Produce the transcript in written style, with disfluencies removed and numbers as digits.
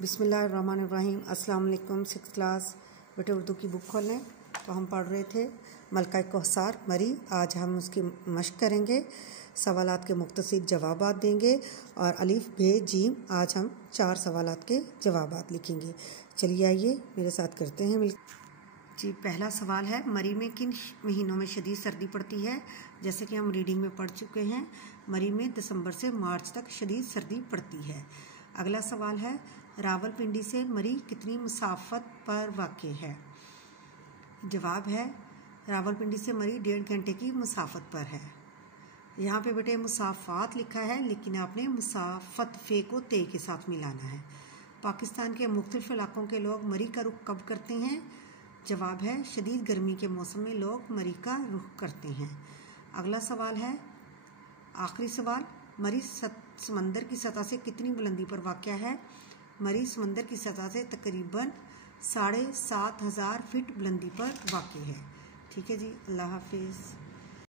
बिस्मिल्लाहिर्रहमानिर्रहीम। अस्सलाम वालेकुम। 6th क्लास बेटे उर्दू की बुक खोल लें। तो हम पढ़ रहे थे मलका कौसार मरी। आज हम उसकी मश्क करेंगे, सवालात के मुख्तसर जवाबात देंगे और अलिफ बे जीम आज हम 4 सवालात के जवाबात लिखेंगे। चलिए आइए मेरे साथ करते हैं जी। पहला सवाल है, मरी में किन महीनों में शदीद सर्दी पड़ती है? जैसे कि हम रीडिंग में पढ़ चुके हैं, मरी में दिसंबर से मार्च तक शदीद सर्दी पड़ती है। अगला सवाल है, रावलपिंडी से मरी कितनी मुसाफत पर वाक़ है? जवाब है, रावलपिंडी से मरी 1.5 घंटे की मुसाफत पर है। यहाँ पे बेटे मुसाफात लिखा है, लेकिन आपने मुसाफत फ़े को ते के साथ मिलाना है। पाकिस्तान के मुख्तलिफ इलाकों के लोग मरी का रुख कब करते हैं? जवाब है, शदीद गर्मी के मौसम में लोग मरी का रुख करते हैं। अगला सवाल है, आखिरी सवाल, मरी समंदर की सतह से कितनी बुलंदी पर वाक़या है? मरी समंदर की सतह से तकरीबन 7,500 फीट बुलंदी पर वाक़या है। ठीक है जी, अल्लाह हाफिज़।